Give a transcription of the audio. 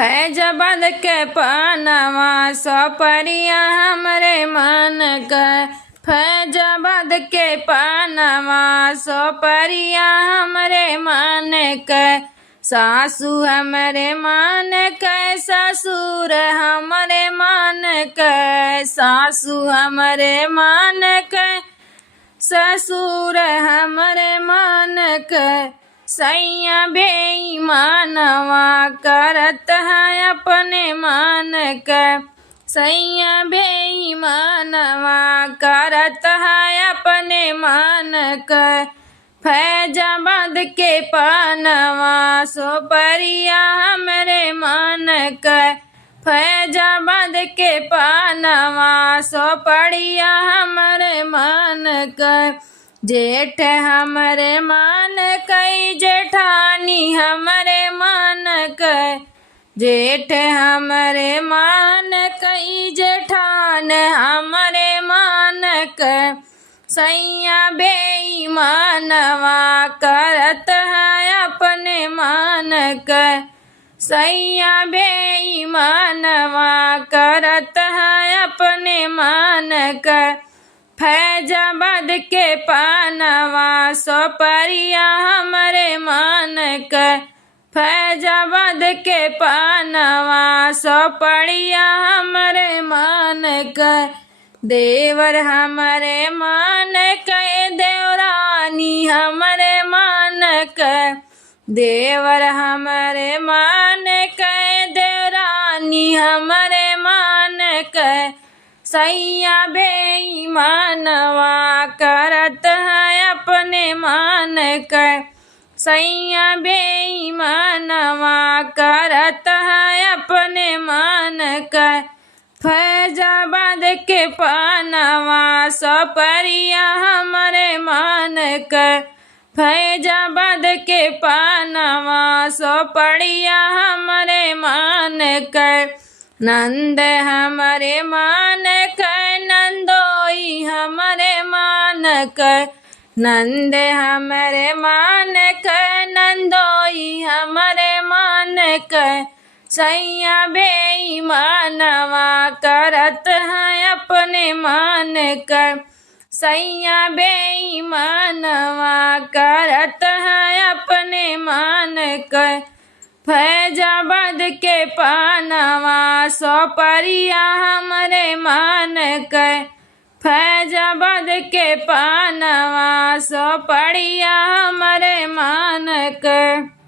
फैजाबाद के पनवा सपरिया हमरे मन के। फैजाबाद के पनवा सपरिया हमरे मन के। सासू हमरे मन के ससुर हमरे मन के। सासू हमरे मन के ससुर हमरे मन के। सैया बेईमानवा करत है अपने मन के। सैया बेईमानवा करत है अपने मन के। फैजाबाद के पनवा सपरिया हमरे मन के। फैजाबाद के पनवा सपरिया हमरे मन के। जेठ हमरे मन कई जेठानी हमरे मन के। जेठ हमरे मन कई जेठान हमरे मन के। सैया बेईमानवा करत है अपने मन के। सैया बेईमानवा करत है अपने मन के। फैजाबाद के पनवा सपरिया हमरे मन के। फैजाबाद के पनवा सपरिया हमरे मन के। देवर हमरे मन के देवरानी हमरे मन के। देवर हमरे मन के देवरानी हमरे मन के। सैया बेईमानवा करत है अपने मन के। सैया बेईमानवा करत है अपने मन के। फैजाबाद के पनवा सपरिया हमरे मन के। फैजाबाद के पनवा सपरिया हमरे मन के। नंद हमरे मन के नंदोई हमरे मन के। नंद हमरे मन के नंदोई हमरे मन के। सैया बेईमानवा करत है अपने मन के। सैया बेईमानवा करत है अपने मन के। फैजाबाद के पनवा सपरिया हमरे मन के। फैजाबाद के पनवा सपरिया हमरे मन के।